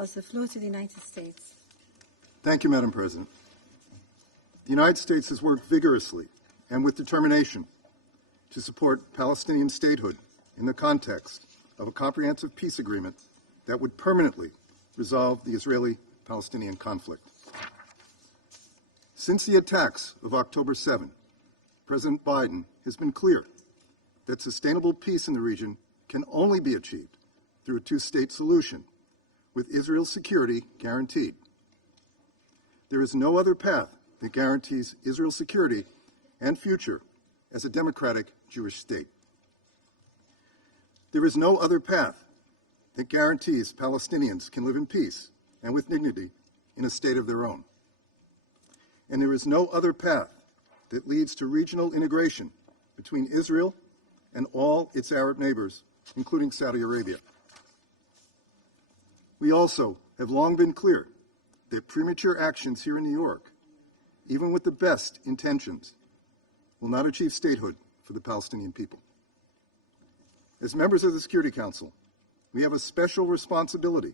The floor to the United States. Thank you, Madam President. The United States has worked vigorously and with determination to support Palestinian statehood in the context of a comprehensive peace agreement that would permanently resolve the Israeli-Palestinian conflict. Since the attacks of October 7, President Biden has been clear that sustainable peace in the region can only be achieved through a two-state solution with Israel's security guaranteed. There is no other path that guarantees Israel's security and future as a democratic Jewish state. There is no other path that guarantees Palestinians can live in peace and with dignity in a state of their own. And there is no other path that leads to regional integration between Israel and all its Arab neighbors, including Saudi Arabia. We also have long been clear that premature actions here in New York, even with the best intentions, will not achieve statehood for the Palestinian people. As members of the Security Council, we have a special responsibility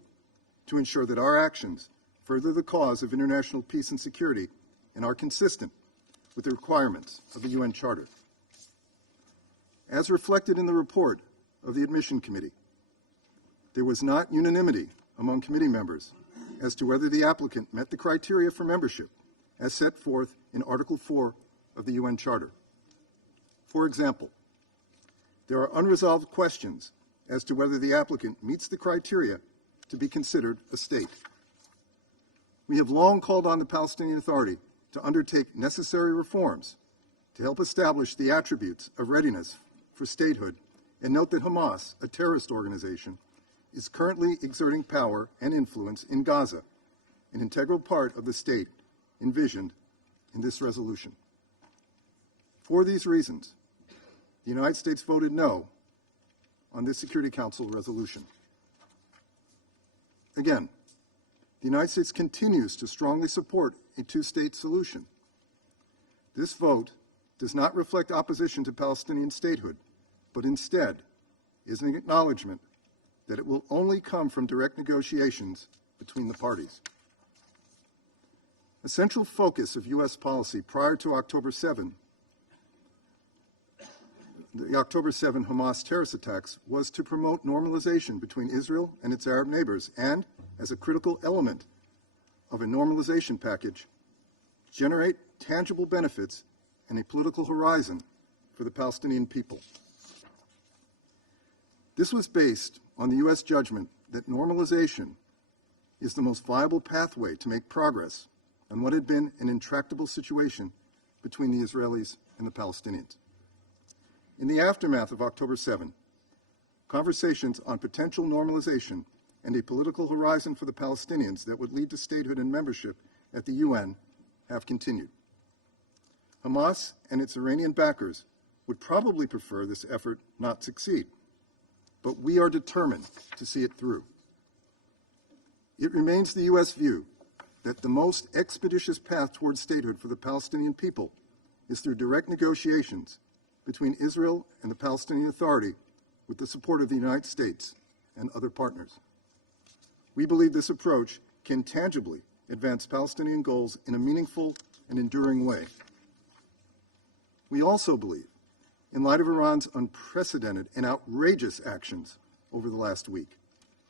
to ensure that our actions further the cause of international peace and security and are consistent with the requirements of the UN Charter. As reflected in the report of the Admission Committee, there was not unanimity among committee members as to whether the applicant met the criteria for membership as set forth in Article 4 of the UN Charter. For example, there are unresolved questions as to whether the applicant meets the criteria to be considered a state. We have long called on the Palestinian Authority to undertake necessary reforms to help establish the attributes of readiness for statehood, and note that Hamas, a terrorist organization, is currently exerting power and influence in Gaza, an integral part of the state envisioned in this resolution. For these reasons, the United States voted no on this Security Council resolution. Again, the United States continues to strongly support a two-state solution. This vote does not reflect opposition to Palestinian statehood, but instead is an acknowledgement that it will only come from direct negotiations between the parties. A central focus of U.S. policy prior to October 7, the October 7 Hamas terrorist attacks, was to promote normalization between Israel and its Arab neighbors and, as a critical element of a normalization package, generate tangible benefits and a political horizon for the Palestinian people. This was based on the U.S. judgment that normalization is the most viable pathway to make progress on what had been an intractable situation between the Israelis and the Palestinians. In the aftermath of October 7, conversations on potential normalization and a political horizon for the Palestinians that would lead to statehood and membership at the UN have continued. Hamas and its Iranian backers would probably prefer this effort not succeed, but we are determined to see it through. It remains the U.S. view that the most expeditious path towards statehood for the Palestinian people is through direct negotiations between Israel and the Palestinian Authority with the support of the United States and other partners. We believe this approach can tangibly advance Palestinian goals in a meaningful and enduring way. We also believe, in light of Iran's unprecedented and outrageous actions over the last week,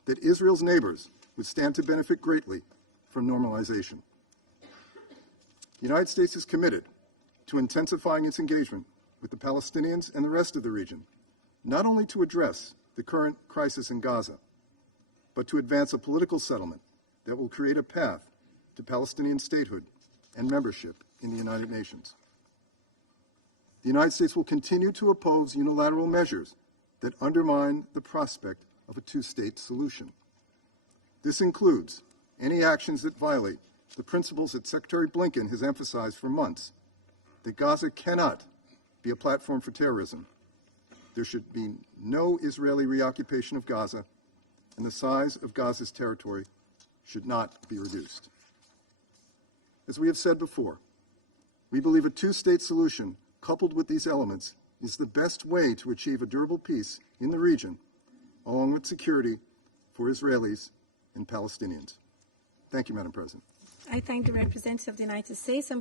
that Israel's neighbors would stand to benefit greatly from normalization. The United States is committed to intensifying its engagement with the Palestinians and the rest of the region, not only to address the current crisis in Gaza, but to advance a political settlement that will create a path to Palestinian statehood and membership in the United Nations. The United States will continue to oppose unilateral measures that undermine the prospect of a two-state solution. This includes any actions that violate the principles that Secretary Blinken has emphasized for months, that Gaza cannot be a platform for terrorism. There should be no Israeli reoccupation of Gaza, and the size of Gaza's territory should not be reduced. As we have said before, we believe a two-state solution coupled with these elements is the best way to achieve a durable peace in the region, along with security for Israelis and Palestinians. Thank you, Madam President. I thank the representative of the United States. And